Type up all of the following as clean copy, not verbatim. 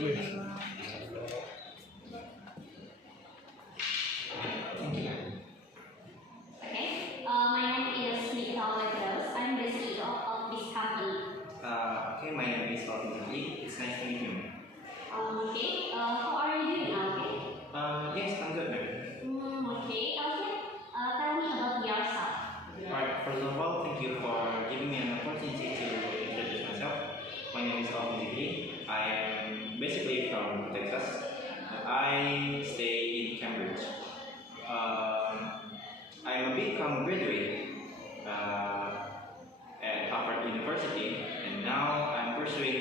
Okay, my name is Nikita Olivos. I'm the CEO of this company. Okay, my name is Alvin Zali. It's nice to meet you. Okay, how are you doing now? Okay? Yes, I'm good, ma'am. Okay, tell me about yourself. Alright, first of all, thank you for giving me an opportunity to introduce myself. My name is Alvin Zali. I am basically from Texas. I stay in Cambridge. I'm a BCom graduate at Harvard University, and now I'm pursuing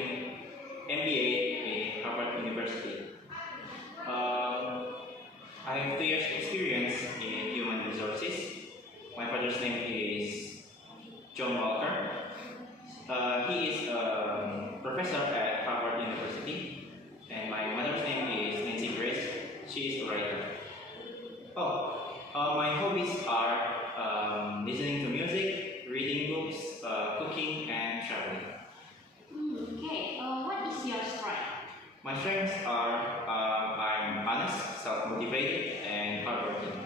MBA in Harvard University. I have 2 years experience in human resources. My father's name is John Walker. He is a professor at Harvard University, and my mother's name is Nancy Grace. She is a writer. My hobbies are listening to music, reading books, cooking, and traveling. Okay, what is your strength? My strengths are I'm honest, self-motivated, and hardworking.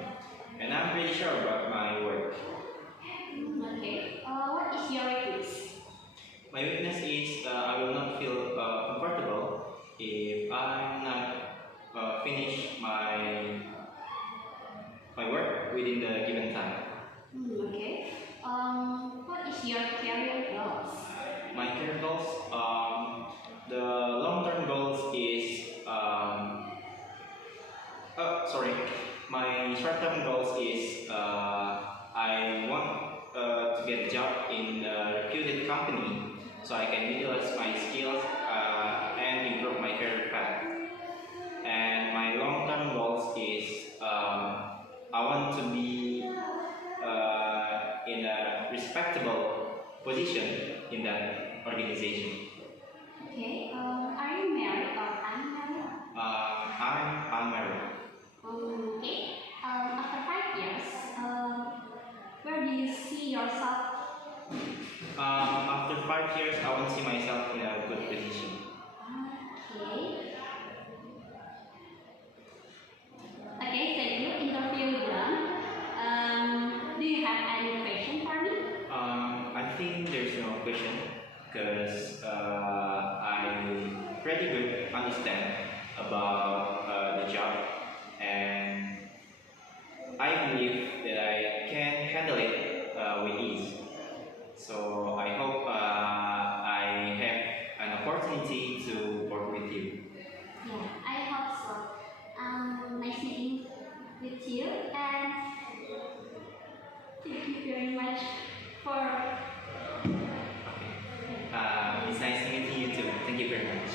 And I'm pretty sure about my work. Okay, what is your weakness? My weakness is I will not feel comfortable if I'm not finish my work within the given time. Okay, what is your career goals? My career goals, the long-term goals is my short-term goals is I want to get a job in a reputed company so I can utilize my skills and improve my career path. And my long-term goals is I want to be in a respectable position in that organization. Okay, are you married or unmarried? I'm unmarried. Okay, after 5 years, where do you see yourself? After 5 years, I want to see myself in a good position. Okay. Okay, thank you. Interview done. Do you have any question for me? I think there's no question because I pretty good understand about the job, and I believe that I can handle it with ease. So I hope I have an opportunity to work with you. Yeah, I hope so. Nice meeting with you, and thank you very much for. It's nice meeting you too. Thank you very much.